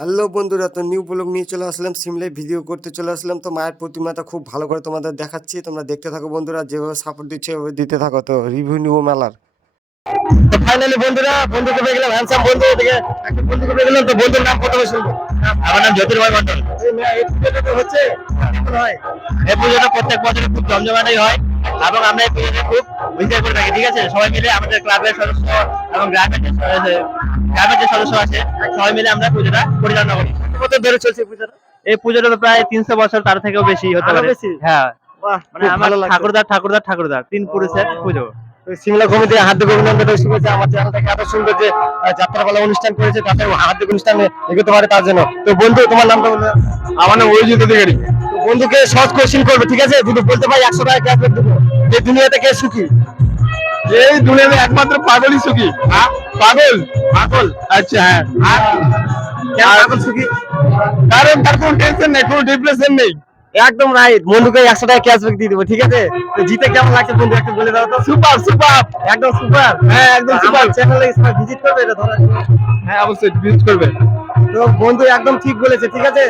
Hello বন্ধুরা তো new blog নিয়ে চলে আসলাম সিমলায় ভিডিও করতে চলে আসলাম। তো মায়ের প্রতিমাটা খুব ভালো করে তোমাদের দেখাচ্ছি তোমরা দেখতে থাকো বন্ধুরা যেভাবে সাপোর্ট দিচ্ছে ওভাবে দিতে থাকো। তো রিভিউ নিব মেলার। তো ফাইনালি বন্ধুরা বন্ধুকে পেয়ে গেলাম হ্যান্ডসাম বন্ধু থেকে একটা বন্ধুকে পেয়ে গেলাম তো বন্ধুর নাম প্রথমে শুনব। আমার নাম জ্যোতির্ময় মন্ডল এই পুজোটা তো হচ্ছে হয়? এই পুজোটা প্রত্যেক বছর খুব জমজমাটাই হয় এবং আমরা এই পুজোটা খুব এনজয় করে থাকি ঠিক আছে? সবাই মিলে আমাদের ক্লাবের সদস্য এবং গ্রামের যে সদস্য- গ্রামের যে সদস্য আছে সবাই মিলে আমরা পুজোটা পরিচালনা করি। কত ধরে চলছে পুজোটা? এই পুজোটা তো প্রায় তিনশো বছর তার থেকেও বেশি হতে পারে। হ্যাঁ। মানে আমার ঠাকুরদার ঠাকুরদার ঠাকুরদার তিন পুরুষের পুজো। সিমলা কমিটি হার্দিক অভিনন্দন শুভেচ্ছা। আমার চ্যানেলটাকে এত সুন্দর যে যাত্রাপালা অনুষ্ঠান করেছে তাতে হার্দিক অনুষ্ঠানে এগোতে পারে তার জন্য। তো বন্ধু তোমার নামটা বলো। আমার নাম অভিজিৎ অধিকারী। বন্ধুকে সহজ কোশ্চিন করবে ঠিক আছে? যদি বলতে পারি একশো টাকা দেবো। এই দুনিয়াতে কে সুখী? এই দুনিয়াতে একমাত্র পাগলই সুখী। হ্যাঁ? পাগল? পাগল। আচ্ছা হ্যাঁ। পাগল সুখী? কারণ তার কোনো টেনশন নেই কোনো ডিপ্রেশন নেই। একদম রাইট বন্ধুকে একশো টাকা ক্যাশব্যাক দিয়ে দেবো ঠিক আছে? তো জিতে কেমন লাগছে বন্ধু একটু বলে দাও তো? সুপার সুপার একদম সুপার হ্যাঁ একদম সুপার চ্যানেলে ভিজিট করবে এটা ধরার হ্যাঁ অবশ্যই ভিজিট করবে। তো বন্ধু একদম ঠিক বলেছে ঠিক আছে?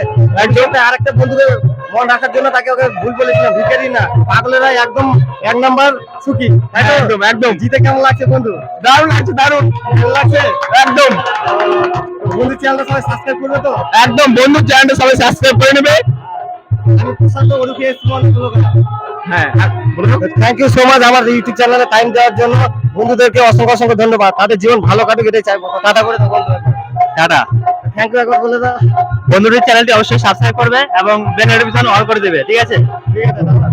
একদম। আরেকটা বন্ধুকে মন রাখার জন্য তাকে ওকে ভুল বলেছিলাম ভিখারি না। পাগলেরা একদম এক নাম্বার সুখী একদম, একদম। জিতে কেমন লাগছে বন্ধু? দারুণ লাগছে দারুণ। লাগছে? একদম। বন্ধু চ্যানেলটা সবাই সাবস্ক্রাইব করবে তো? একদম বন্ধু চ্যানেলটা সবাই সাবস্ক্রাইব করে নেবে। আমি প্রশান্ত ওরফে সুমন হ্যাঁ থ্যাংক ইউ সো মাচ আমার ইউটিউব চ্যানেলে টাইম দেওয়ার জন্য। বন্ধুদেরকে অসংখ্য অসংখ্য ধন্যবাদ। তাদের জীবন ভালো কাটুক এটাই চাইব। টাটা করে দাও বন্ধু। টাটা। থ্যাংক ইউ একবার বলে দাও। বন্ধুদের চ্যানেলটি অবশ্যই সাবস্ক্রাইব করবে এবং বেল নোটিফিকেশন অন করে দেবে ঠিক আছে? ঠিক আছে ধন্যবাদ।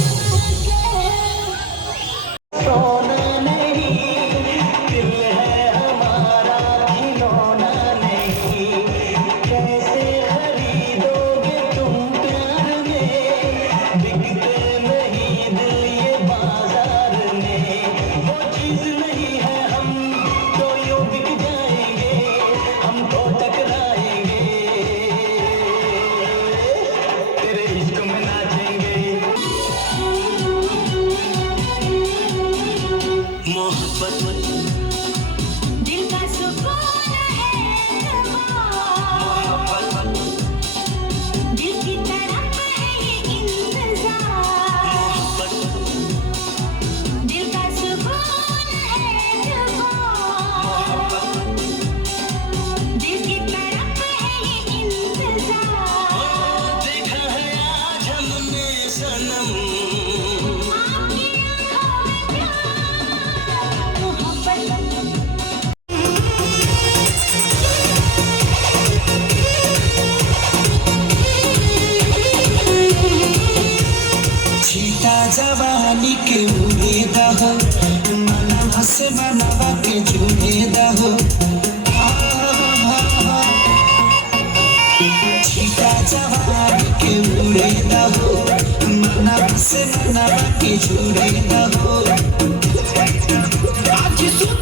बाली के मुहे हो मन हस बना के झूले हो छीटा जवाब के मुहे दहो। मन हस बनावा के झूले दहो। आज सुन